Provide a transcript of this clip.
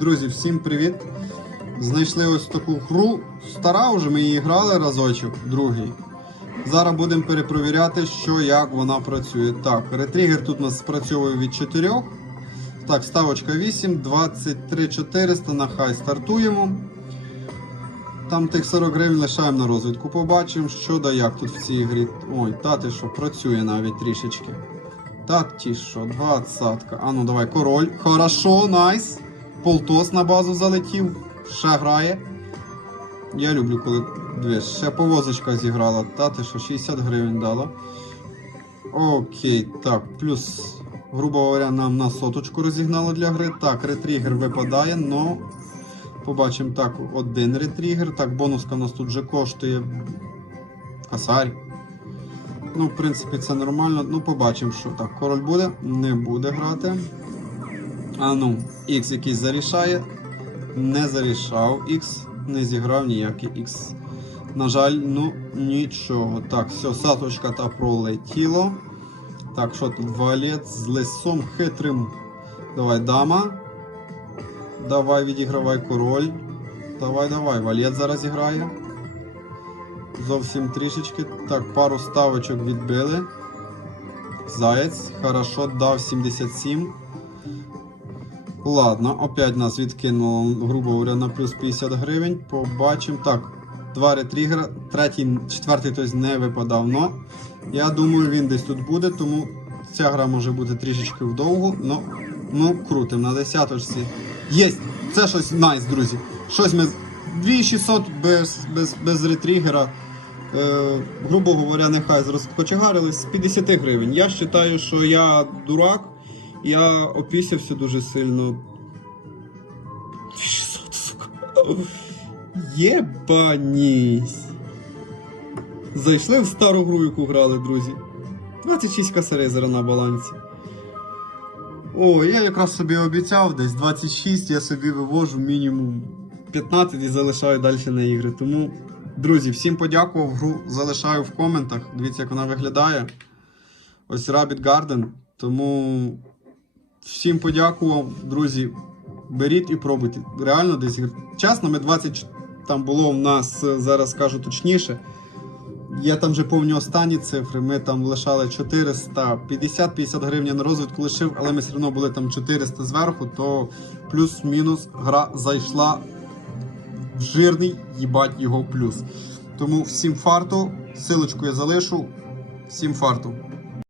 Друзі, всім привіт! Знайшли ось таку гру. Стара вже ми її грали разочок, другий. Зараз будемо перепровіряти, що як вона працює. Так, ретригер тут у нас спрацьовує від 4. Так, ставочка 8, 23 400 на хай стартуємо. Там тих 40 гривень лишаємо на розвідку. Побачимо, що да як тут в цій грі. Ой, та що, працює навіть трішечки. Та ті що, двадцятка. А ну давай, король. Хорошо, найс. Полтос на базу залетів. Ще грає. Я люблю, коли дві. Ще повозочка зіграла. Та ти що, 60 гривень дала. Окей, так, плюс, грубо говоря, нам на соточку розігнало для гри. Так, ретригер випадає, но. Побачимо так, один ретригер. Так, бонуска у нас тут вже коштує. Косарь. Ну, в принципі, це нормально. Ну, побачимо, що так. Король буде, не буде грати. А ну, X якийсь зарішає. Не зарішав X, не зіграв ніякий X. На жаль, ну нічого. Так, все, саточка та пролетіло. Так, що тут? Валет з лисом хитрим. Давай, дама. Давай, відігравай король. Давай, давай, валет зараз грає. Зовсім трішечки. Так, пару ставочок відбили. Заєць. Хорошо, дав 77. Ладно, опять нас відкинуло, грубо говоря, на плюс 50 гривень. Побачимо. Так, два ретригера. Третій, четвертий тобто не випадав. Но я думаю, він десь тут буде, тому ця гра може бути трішечки вдовгу. Ну, ну крутим на десяточці. Єсть! Це щось найс, друзі. Щось ми. 2600 без, без, без ретригера. Е, грубо говоря, нехай розкочегарились з 50 гривень. Я вважаю, що я дурак, я опісявся дуже сильно. 2600, сука. Єбанісь. Зайшли в стару гру, яку грали, друзі. 26 косарей на балансі. О, я якраз собі обіцяв десь 26, я собі вивожу мінімум 15 і залишаю далі на ігри. Тому, друзі, всім подякував. Гру залишаю в коментах. Дивіться, як вона виглядає. Ось Rabbit Garden. Тому всім подякував, друзі. Беріть і пробуйте. Реально десь чесно, ми 20 там було в нас, е, зараз скажу точніше. Я там вже повні останні цифри. Ми там лишали 450-50 гривень на розвитку лишив, але ми все одно були там 400 зверху, то плюс-мінус гра зайшла в жирний, їбать його плюс. Тому всім фарту, силочку я залишу. Всім фарту.